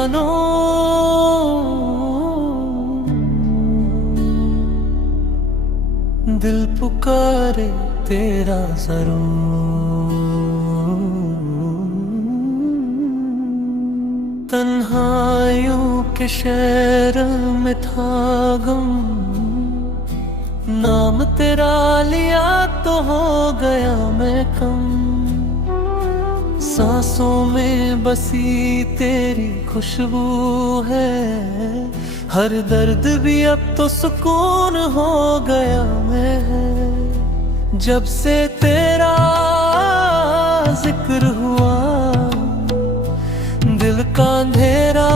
जानो दिल पुकारे तेरा जरूर। तन्हाइयों के शहर में था गम, नाम तेरा लिया तो हो गया मैं कम। सांसों में बसी तेरी खुशबू है, हर दर्द भी अब तो सुकून हो गया मैं। जब से तेरा जिक्र हुआ दिल का अंधेरा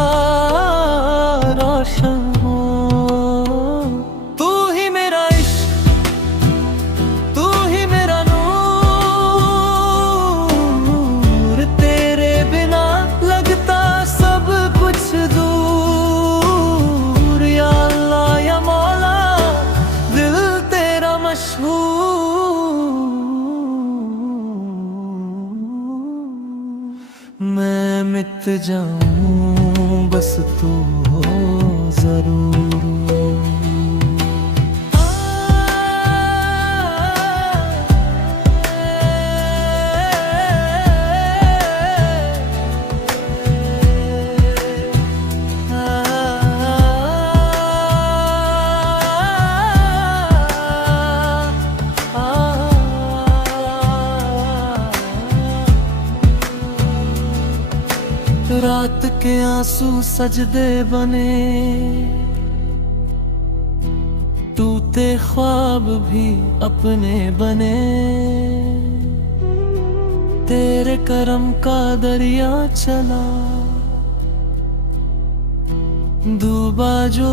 रोशन हो। तू ही मेरा इश्क, तू ही मेरा नूर, तेरे बिना लगता सब कुछ दूर। या अल्लाह या मौला दिल तेरा मशहूर। मैं मिट जाऊं बस तू हो जरूर। रात के आंसू सजदे बने, टूटे ख्वाब भी अपने बने। तेरे करम का दरिया चला, डूबा जो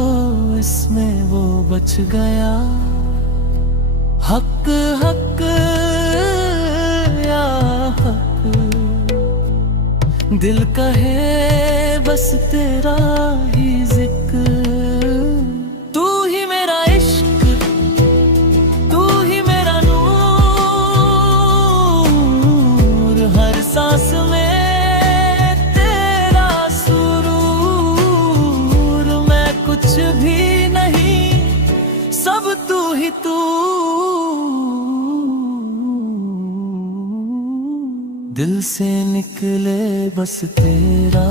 इसमें वो बच गया। हक हक या हक दिल कहे बस तेरा ही जिक्र। तू ही मेरा इश्क, तू ही मेरा नूर, हर सांस में तेरा सुरूर। मैं कुछ भी नहीं सब तू ही तू, दिल से निकले बस तेरा